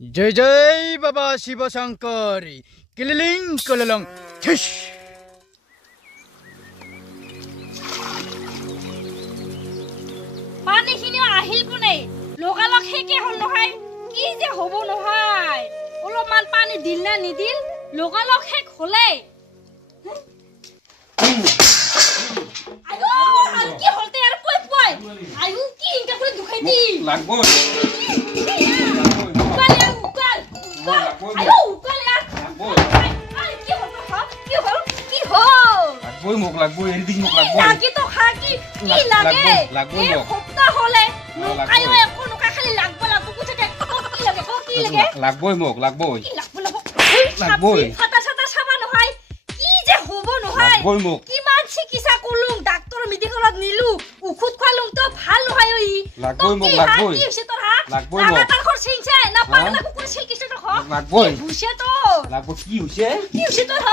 জয় জয় বাবা শিব শঙ্কর কিলিলিং কললং ঠিস পানীখিনি আহিল কোনে লগালগ হেকে হল নহয় কি যে হব নহয় অলপমান পানী দিল না নিদিল লগালগ হেক হলে আয়ো আর কি হলতে আর কই কই আয়ো কি ইনকা করে দুখাই দি লাগবো আয়ো উকাল আর লাগবো আই কি হল কি হল কি হল লাগবো মোক লাগবো এদিক মোক লাগবো লাগি তো খাকি কি লাগে লাগবো এই সপ্তাহ হলে আয়ো একো নকা খালি লাগবো লাগবো কুছে কি লাগে কি লাগে লাগবো মোক লাগবো কি লাগবো লাগবো ফাটা সাটা সাবা নহয় কি যে হবো নহয় লাগবো মোক কিমান চিকিৎসা করলুম ডাক্তার মেডিকেলত নিলু ওষুধ খালুম তো ভাল নহয় ই লাগবো মোক লাগবো কি হইছে তোর হা লাগবো না মোক তার খর ছিংছে না পাগলা কুকুর ছিলকিছে তো হ লাগবো হইছে তো লাগবো কি হইছে তোর হ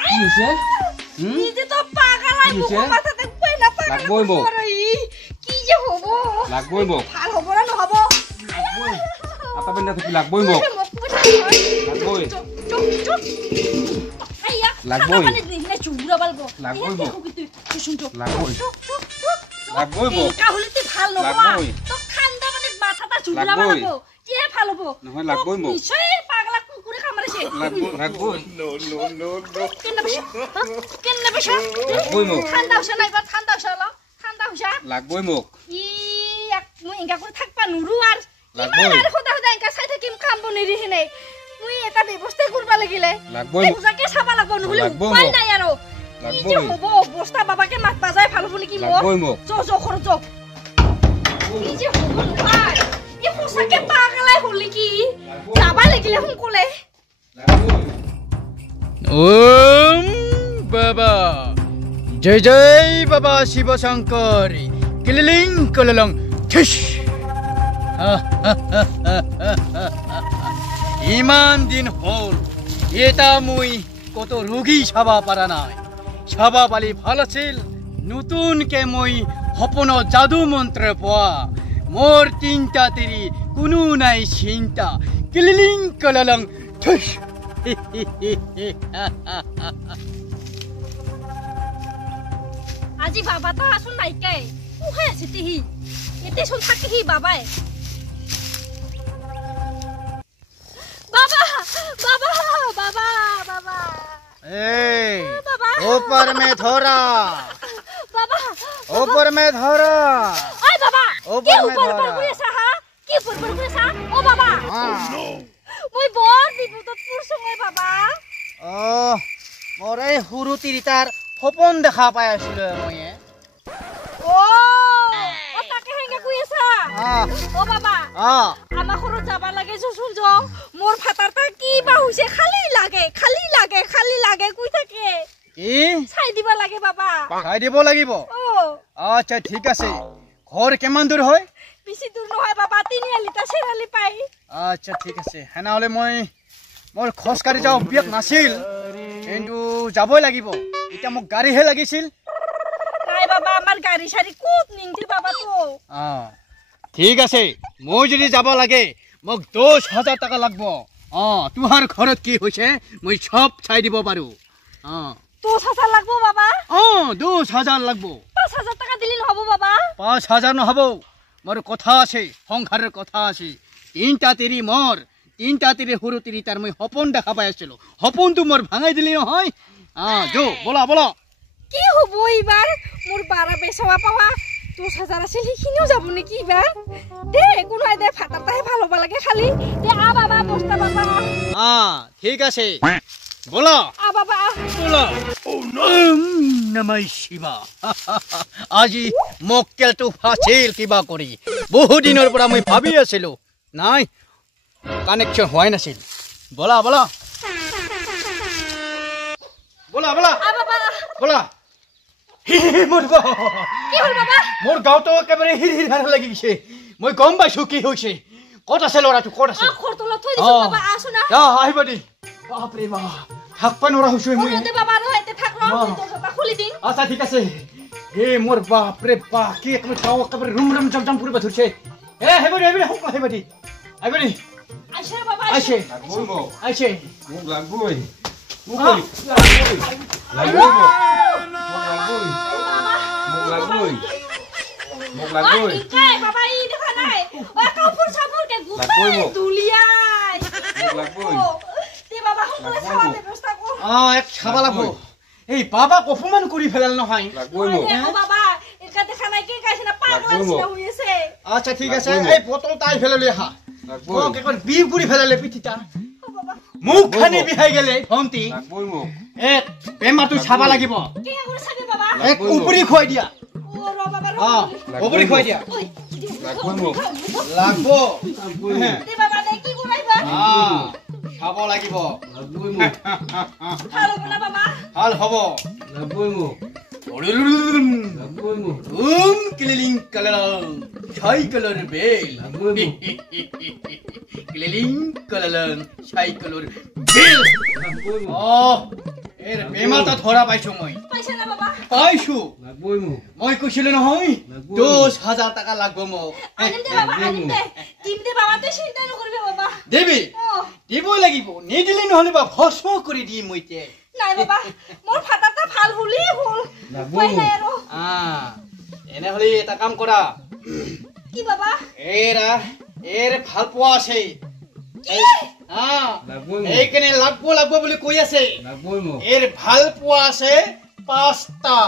কি হইছে নিজে তো পাগলাই মুখ মাথাতে কই না পাগলা লাগবো মোক কি যে হবো লাগবো মোক ভাল হবো না নহব লাগবো আতা বেনা থাকি লাগবো মোক লাগবো চুপ চুপ আইয়া লাগবো মানে দিনে চুবুরা বলবো লাগবো মোক তুই শুন চুপ লাগবো চুপ লাগবো মোক কাহলে তুই ভাল নহবা তো খান্দা মানে মাথাটা চুবুরা বলবো কি ভাল হবো নহয় লাগবো মোক নিশ্চয় পাগলা কুকুরে কামড়েছে লাগবো নো কেন বসা লাগবো মোক ঠান্ডা হইছে না এবার ঠান্ডা হইছে ঠান্ডা হইছে লাগবো মোক ই মুই ইংগা করে থাকবা নুরু আর লাগবো কিমান আর খোদা খোদা ইংগা চাই থাকিম কাম বনেরি হেনে মুই এটা ব্যবস্থা করবা লাগিলে লাগবো বুজাকে চাবা লাগবো নহলে উপায় নাই আৰু লাগবো কি হব অবস্থা বাবাকে মাত বাজাই ভাল হব নেকি লাগবো মোক জ খৰ জ কি যে হব নহয় ই সঁচাকে পাগলাই হল নেকি যাবা লাগিলে সোনকলে ওম বাবা জয় জয় বাবা শিব শঙ্কর কিলিলিং কললং ঠিস ইমান দিন হল এটা মুই কত রোগী চাবা পারা নাই চাবা পালি ভাল আছিল নতুনকে মই সপন যাদু মন্ত্র পোৱা মোর তিনটা তিরি কোনো নাই চিন্তা কিলিলিং কললং ঠিস আজি বাবা তো আসুন নাইকে উহে আছে তিহি এতে শুন থাকে হি বাবাই বাবা বাবা বাবা বাবা ऊपर में थोड़ा বাবা ऊपर में थोड़ा ওই বাবা কি ऊपर में উপর উপর थोड़ा করে সাহা কি উপর উপর করে সাহা ও বাবা हाँ মই বড় বিপদত পড়ছ মই বাবা মোর এই সৰু তিৰিটাৰ সপোন দেখা পাই আছিলো মই ও ও তাকে হেঙ্গা কই আছা ও বাবা আমা খরচ যাবা লাগে শুন জ মোর ফাটারটা কি বা হইছে খালি লাগে কই থাকে কি ছাই দিবা লাগে বাবা খাই দিব লাগিব ও আচ্ছা ঠিক আছে ঘৰ কিমান দূৰ হয় বেছি দূর নহয় বাবা 3 লিটার সেরালি পাই আচ্ছা ঠিক আছে হেনা হলে মই মোর খোজকাঢ়ি যাওঁ অভ্যাস নাছিল কিন্তু যাবই লাগিব এটা মোক গাড়ীহে লাগিছিল নাই বাবা আমার গাড়ি সারি কোত নিংতি বাবা তো ঠিক আছে মই যদি যাব লাগে মোক 10,000 টাকা লাগব তোমাৰ ঘৰত কি হৈছে মই সব চাই দিব পাৰো 10,000 লাগবো বাবা 10,000 লাগব 5,000 টাকা দিলি নহব বাবা 5,000 নহব মোর কথা আছে সংসারের কথা আছে তিনটা তিরি মোর তিনটা তিরি সৰু তিরি তার মই সপোন দেখা পাই আছিলো সপোনটো মোর ভাঙাই দিলি নহয় যো বলা বলা কি হব এবার মোর বারা বেসবা পাওয়া 10,000 আছে লিখিনিও যাব নাকি এবার দে কোন হয় দে ফাটাটাই ভালো লাগে খালি দে আ বাবা বস্তা বাবা ঠিক আছে বলা আ বাবা বলা নমঃ শিবা আজি মক্কেলটো ফাছিল কিবা কৰি বহু দিনৰ পৰা মই ভাবি আছিলো নাই কানেকশন হোৱাই নাছিল বলা বলা বলা বলা আ বাবা বলা মোৰ কি হল বাবা মোৰ গাঁওটো একেবাৰে হিৰ লাগি গৈছে মই গম পাইছো কি হৈছে ক'ত আছে ল'ৰাটো ক'ত আছে খৰতলা থৈ দিছো বাবা আসো না আহিবা দি বাপৰে বাপ থাকবা নৰা হৈছো মই দে বাবা ৰতে থাক ৰ তোৰটা খুলি দিন আচ্ছা ঠিক আছে মোর বাপরে বাপ কি একেবারে গাঁও একেবারে রুম রুম জমজম পুরিবা ধরছে হেবাদি হেবাদি আইছে বাবা আইছে লাগবই মোক আইছে মোক লাগবই মোক লাগবই লাগবই মোক লাগবই মোক লাগবই কাই বাবা ই দেখা নাই ও কাপড় সাপড় কে গুছাই দুলিয়াই মোক লাগবই তে বাবা সকলে খাওয়া ব্যবস্থা কর এক খাবা লাগবো এই বাবা অপমান কৰি ফেলাল নহয় লাগবই মোক দেখো বাবা একা দেখা নাই কে কাইছে না পাগলা ছিল হইছে আচ্ছা ঠিক আছে এই বোতল তাই ফেলালে হা লাগবই মোক একবার বিপ কৰি ফেলালে পিঠিটা বাবা মুখ খানি বিহাই গেলে ভন্টি লাগবই মোক এক বেমাৰটো চাবা লাগিব কে কৰে সাবি বাবা এক উপৰি খুৱাই দিয়া ও ৰ বাবা ৰ উপৰি খুৱাই দিয়া লাগবই মোক লাগবো তে বাবা দে কি করাইবা খাব লাগিব লাগবই মোক ভালো না বাবা ভাল হ'ব লাগবই মোক লাগবই মোক ক্লিলিং কালার ছাই কালার বেল ক্লিলিং কালার ছাই কালার বেল লাগবই মোক এর বেমাৰটা ধৰা পাইছো মই পয়সা না বাবা পাইছো লাগবই মোক মই কৈছিলো নহয় 10,000 টাকা লাগব মোক আনিম দে বাবা আনিম দে দিম দে বাবা তুই চিন্তা নকরবি বাবা দেবি দিবই লাগিব নিদিলে নহলে বা ভস্ম কৰি দিম মই তে নাই বাবা মোর ফাটাটা ভাল হলি হল পয়সা এরো এনে হলে এটা কাম কৰা কি বাবা এৰ ভাল পোৱা আছে এইখানে লাগব বুলি কৈ আছে লাগবই মোক এৰ ভাল পোৱা আছে 5টা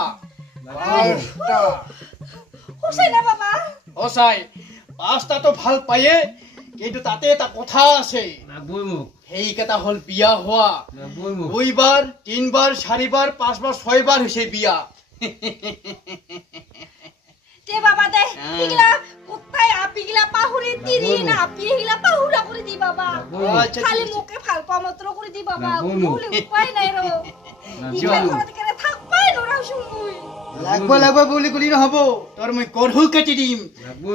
হোসে না বাবা সঁচাই 5টা তো ভাল পায়ে কিন্তু তাতে এটা কথা আছে লাগবই মোক সেইকেইটা হল বিয়া হোৱা লাগবই মোক 2বার 3বার 4বার 5বার 6বার হৈছে বিয়া তে বাবা দে পিগলা কুত্তায় আপিগলা পাহুরি তিরি না পিগলা পাহুরা করে দি বাবা খালি মুখে ভাল পামত্র করে দি বাবা বলে উপায় নাই রো ইবা ঘরতে করে থাকবাই নরা শুনুই লাগব বুলি কলি নহব তোর মই করহু কেটি দিম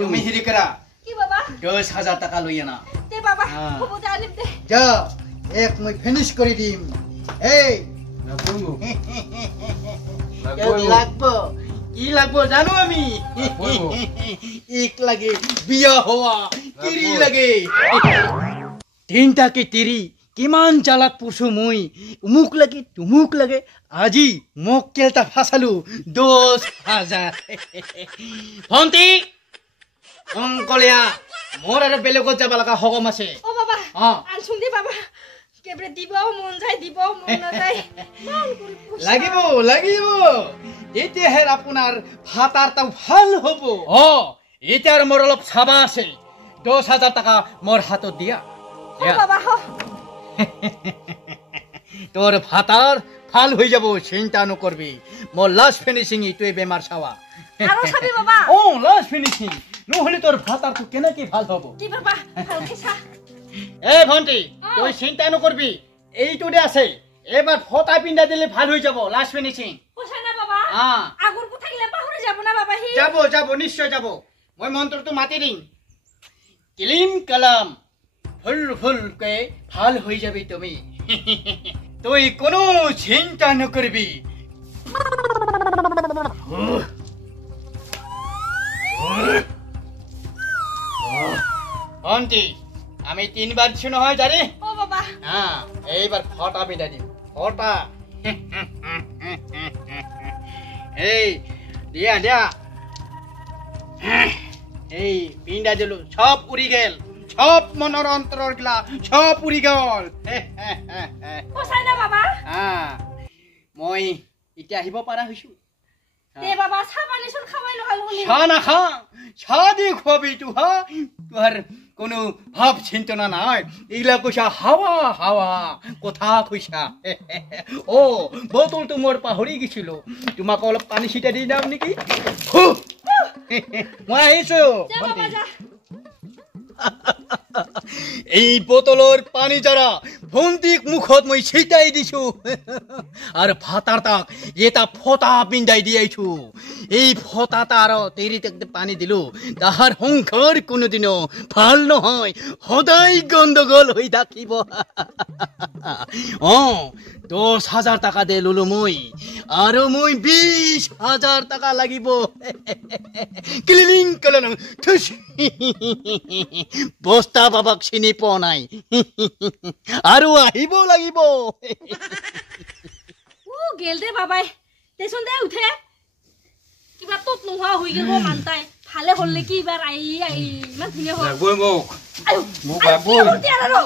তুমি হেৰি কৰা কি বাবা 10,000 টাকা লৈ আনা তে বাবা হব জানিম দে যা এক মই ফিনিশ কৰি দিম এই লাগবই মোক লাগব কি লাগব জানো আমি এক লাগে বিয়া হওয়া তিরি লাগে 3টাকে তিরি কিমান জালাত পুছো মই উমুক লাগে তুমুক লাগে আজি মোক কেলটা ফাসালু 10,000 ভন্টি অঙ্কলিয়া মোর আর বেলেগত যাব লাগা হগম আছে ও বাবা আনছুং দে বাবা কেবরে দিব মন যায় দিব মন না যায় লাগিব এতিয়াহে আপোনাৰ ভাতাৰটা ভাল হ'ব এতিয়াৰ মোৰ অলপ চাবা আছে 10,000 টাকা মোৰ হাতত দিয়া ও বাবা হ তোৰ ভাতাৰ ভাল হৈ যাব চিন্তা নকৰবি মোৰ লাস্ট ফিনিশিং ইটোই বেমাৰ চাৱা আৰু চাবি বাবা লাস্ট ফিনিশিং নহলে তোৰ ভাতাৰটো কেনেকে ভাল হ'ব কি বাবা ভাল খেছা এই ভন্টি তুই চিন্তা নকৰবি এইটোতে আছে এবাৰ ফটা পিন্ধা দিলে ভাল হৈ যাব লাস্ট ফিনিশিং হোসে না বাবা আগুর কো থাকলে পাহুরে যাব না বাবা হি যাব নিশ্চয় যাব মই মন্ত্রটো মাতি দিম কিলিম কালাম ফুল কে ভাল হৈ যাবি তুমি তুই কোনো চিন্তা নকরবি ভন্টি আমি 3বার দিছো নহয় জানি ও বাবা এইবার ফটা পিঠা দিম ফটা এই দিয়া এই পিন্ডা দিলো সব উড়ি গেল সব মনৰ অন্তৰৰ গলা সব উড়ি গল হোসে না বাবা মই এতিয়া আহিব পাৰা হৈছো তে বাবা সাবানি শুন খাওয়াই নহল হলি খানা খা শাদি খবি তুহার কোনো ভাব চিন্তনা নাই এগুলা কইসা হাওয়া কথা কইসা বোতল তো মোর পাহৰি গেছিল তোমাক অলপ পানী ছিটা দি দাম নেকি মই আহিছো এই বোতলৰ পানী যাৰা ভন্তিক মুখত মই ছিটাই দিছো আৰ ভাতাৰ তাক এটা ফটা পিন্দাই দিয়াইছো এই ফটা তাৰত এৰি পানী দিলো তাহাৰ সংসাৰ কোনোদিনো ভাল নহয় সদায় গণ্ডগোল হৈ থাকিব 10,000 টাকা দে ললো মই আৰু মই 20,000 টাকা লাগিব ক্লিনিং কলন বস্তা বাবাক চিনি পোৱা নাই আৰু আহিব লাগিব গেল দে বাবাই তেচোন দে উঠে কিবা তোত নোহোৱা হৈ গেল মানতাই ভালে হ'ল নেকি এবাৰ আই ইমান ধুনীয়া হ'ল লাগবই মোক লাগবই আয়ো